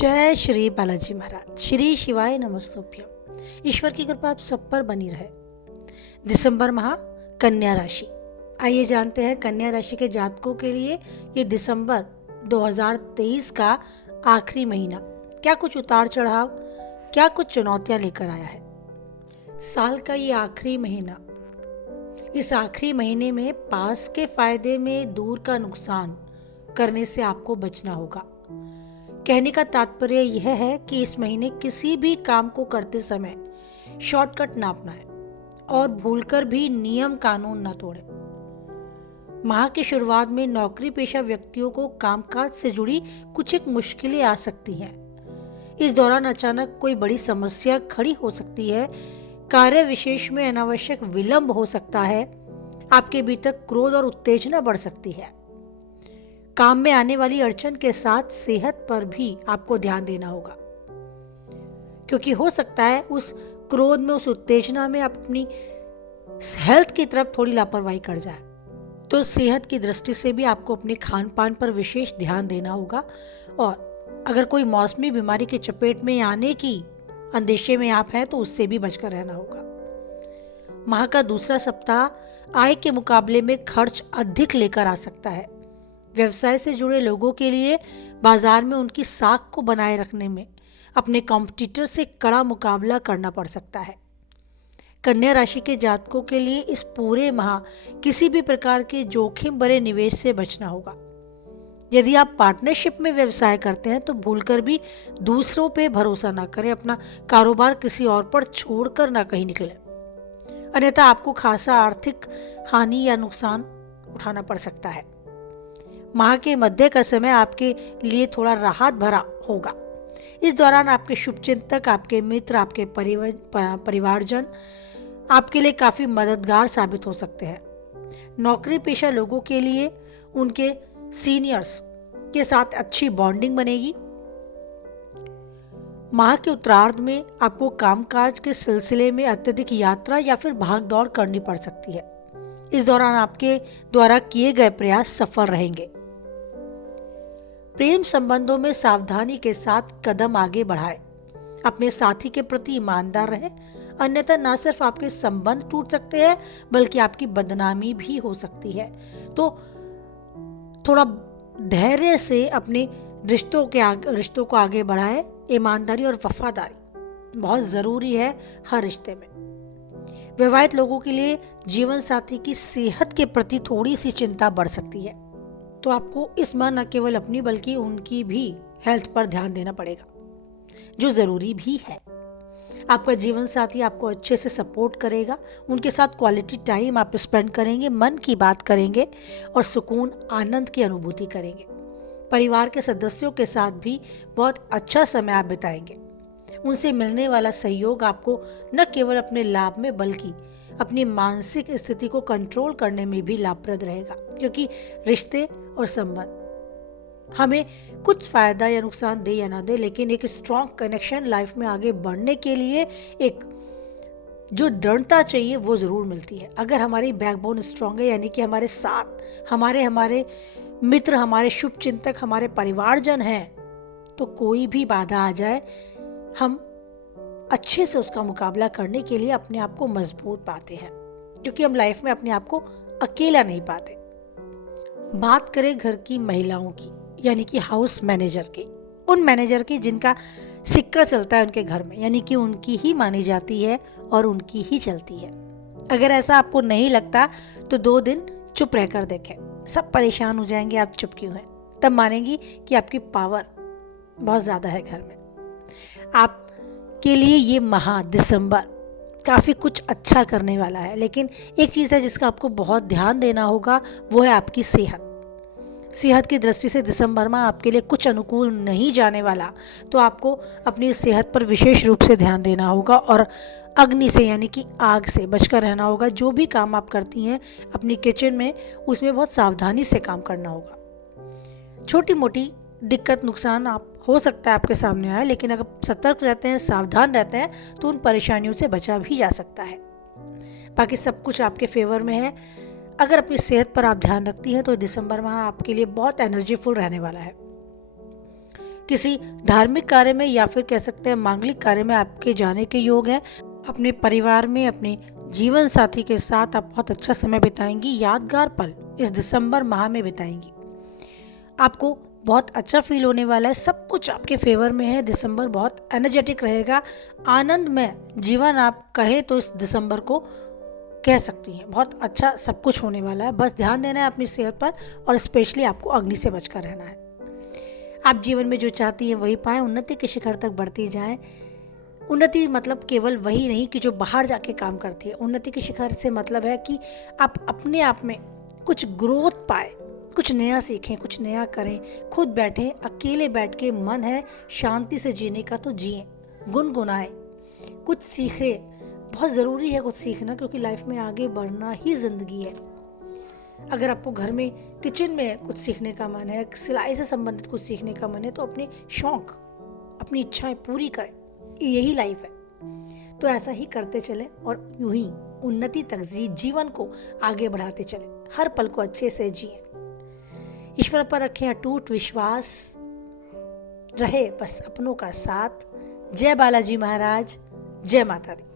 जय श्री बालाजी महाराज। श्री शिवाय नमस्तुभ्यम। ईश्वर की कृपा आप सब पर बनी रहे। दिसंबर माह, कन्या राशि। आइए जानते हैं कन्या राशि के जातकों के लिए ये दिसंबर 2023 का आखिरी महीना क्या कुछ उतार चढ़ाव, क्या कुछ चुनौतियां लेकर आया है। साल का ये आखिरी महीना, इस आखिरी महीने में पास के फायदे में दूर का नुकसान करने से आपको बचना होगा। कहने का तात्पर्य यह है कि इस महीने किसी भी काम को करते समय शॉर्टकट ना अपनाएं और भूलकर भी नियम कानून ना तोड़ें। माह की शुरुआत में नौकरी पेशा व्यक्तियों को कामकाज से जुड़ी कुछ एक मुश्किलें आ सकती हैं। इस दौरान अचानक कोई बड़ी समस्या खड़ी हो सकती है। कार्य विशेष में अनावश्यक विलंब हो सकता है। आपके भीतर क्रोध और उत्तेजना बढ़ सकती है। काम में आने वाली अड़चन के साथ सेहत पर भी आपको ध्यान देना होगा, क्योंकि हो सकता है उस क्रोध में, उस उत्तेजना में आप अपनी हेल्थ की तरफ थोड़ी लापरवाही कर जाए। तो सेहत की दृष्टि से भी आपको अपने खान पान पर विशेष ध्यान देना होगा। और अगर कोई मौसमी बीमारी की चपेट में आने की अंदेशे में आप हैं तो उससे भी बचकर रहना होगा। माह का दूसरा सप्ताह आय के मुकाबले में खर्च अधिक लेकर आ सकता है। व्यवसाय से जुड़े लोगों के लिए बाजार में उनकी साख को बनाए रखने में अपने कॉम्पिटिटर से कड़ा मुकाबला करना पड़ सकता है। कन्या राशि के जातकों के लिए इस पूरे माह किसी भी प्रकार के जोखिम भरे निवेश से बचना होगा। यदि आप पार्टनरशिप में व्यवसाय करते हैं तो भूलकर भी दूसरों पे भरोसा ना करें। अपना कारोबार किसी और पर छोड़कर ना कहीं निकले, अन्यथा आपको खासा आर्थिक हानि या नुकसान उठाना पड़ सकता है। माह के मध्य का समय आपके लिए थोड़ा राहत भरा होगा। इस दौरान आपके शुभचिंतक, आपके मित्र, आपके परिवारजन आपके लिए काफी मददगार साबित हो सकते हैं। नौकरी पेशा लोगों के लिए उनके सीनियर्स के साथ अच्छी बॉन्डिंग बनेगी। माह के उत्तरार्ध में आपको कामकाज के सिलसिले में अत्यधिक यात्रा या फिर भाग दौड़ करनी पड़ सकती है। इस दौरान आपके द्वारा किए गए प्रयास सफल रहेंगे। प्रेम संबंधों में सावधानी के साथ कदम आगे बढ़ाएं। अपने साथी के प्रति ईमानदार रहें, अन्यथा न सिर्फ आपके संबंध टूट सकते हैं बल्कि आपकी बदनामी भी हो सकती है। तो थोड़ा धैर्य से अपने रिश्तों को आगे बढ़ाएं। ईमानदारी और वफादारी बहुत जरूरी है हर रिश्ते में। विवाहित लोगों के लिए जीवन साथी की सेहत के प्रति थोड़ी सी चिंता बढ़ सकती है, तो आपको इस माह न केवल अपनी बल्कि उनकी भी हेल्थ पर ध्यान देना पड़ेगा, जो जरूरी भी है। आपका जीवन साथी आपको अच्छे से सपोर्ट करेगा। उनके साथ क्वालिटी टाइम आप स्पेंड करेंगे, मन की बात करेंगे और सुकून, आनंद की अनुभूति करेंगे। परिवार के सदस्यों के साथ भी बहुत अच्छा समय आप बिताएंगे। उनसे मिलने वाला सहयोग आपको न केवल अपने लाभ में बल्कि अपनी मानसिक स्थिति को कंट्रोल करने में भी लाभप्रद रहेगा, क्योंकि रिश्ते और संबंध हमें कुछ फायदा या नुकसान दे या ना दे, लेकिन एक स्ट्रॉन्ग कनेक्शन लाइफ में आगे बढ़ने के लिए एक जो दृढ़ता चाहिए वो जरूर मिलती है। अगर हमारी बैकबोन स्ट्रॉन्ग है, यानी कि हमारे साथ हमारे मित्र, हमारे शुभ चिंतक, हमारे परिवारजन हैं, तो कोई भी बाधा आ जाए हम अच्छे से उसका मुकाबला करने के लिए अपने आप को मजबूत पाते हैं, क्योंकि हम लाइफ में अपने आप को अकेला नहीं पाते। बात करें घर की महिलाओं की, यानी कि हाउस मैनेजर की, उन मैनेजर की जिनका सिक्का चलता है उनके घर में, यानी कि उनकी ही मानी जाती है और उनकी ही चलती है। अगर ऐसा आपको नहीं लगता तो 2 दिन चुप रहकर देखें। सब परेशान हो जाएंगे आप चुप क्यों हैं, तब मानेंगी कि आपकी पावर बहुत ज़्यादा है घर में। आपके लिए ये माह दिसंबर काफ़ी कुछ अच्छा करने वाला है, लेकिन एक चीज़ है जिसका आपको बहुत ध्यान देना होगा, वो है आपकी सेहत की दृष्टि से दिसंबर में आपके लिए कुछ अनुकूल नहीं जाने वाला। तो आपको अपनी सेहत पर विशेष रूप से ध्यान देना होगा और अग्नि से, यानी कि आग से बचकर रहना होगा। जो भी काम आप करती हैं अपनी किचन में, उसमें बहुत सावधानी से काम करना होगा। छोटी मोटी दिक्कत, नुकसान आप हो सकता है आपके सामने आए, लेकिन अगर सतर्क रहते हैं, सावधान रहते हैं, तो उन परेशानियों से बचा भी जा सकता है। बाकी सब कुछ आपके फेवर में है। अगर अपनी सेहत पर आप ध्यान रखती हैं तो दिसंबर माह आपके लिए बहुत एनर्जीफुल रहने वाला है। किसी धार्मिक कार्य में या फिर कह सकते हैं मांगलिक कार्य में आपके जाने के योग हैं। अपने परिवार में अपने जीवन साथी के साथ आप बहुत अच्छा समय बिताएंगी, यादगार पल इस दिसंबर माह में बिताएंगी। आपको बहुत अच्छा फील होने वाला है, सब कुछ आपके फेवर में है। दिसंबर बहुत एनर्जेटिक रहेगा, आनंद में जीवन आप कहे तो इस दिसंबर को कह सकती हैं। बहुत अच्छा सब कुछ होने वाला है, बस ध्यान देना है अपनी सेहत पर और स्पेशली आपको अग्नि से बचकर रहना है। आप जीवन में जो चाहती हैं वही पाएं, उन्नति के शिखर तक बढ़ती जाएं। उन्नति मतलब केवल वही नहीं कि जो बाहर जाके काम करती है। उन्नति के शिखर से मतलब है कि आप अपने आप में कुछ ग्रोथ पाए, कुछ नया सीखें, कुछ नया करें, खुद बैठें, अकेले बैठ के मन है शांति से जीने का तो जिएं, गुनगुनाएं, कुछ सीखें। बहुत ज़रूरी है कुछ सीखना, क्योंकि लाइफ में आगे बढ़ना ही ज़िंदगी है। अगर आपको घर में किचन में कुछ सीखने का मन है, सिलाई से संबंधित कुछ सीखने का मन है, तो अपने शौक, अपनी इच्छाएं पूरी करें, यही लाइफ है। तो ऐसा ही करते चलें और यूं ही उन्नति तक जीवन को आगे बढ़ाते चलें, हर पल को अच्छे से जिएं। ईश्वर पर रखें अटूट विश्वास, रहे बस अपनों का साथ। जय बालाजी महाराज, जय माता दी।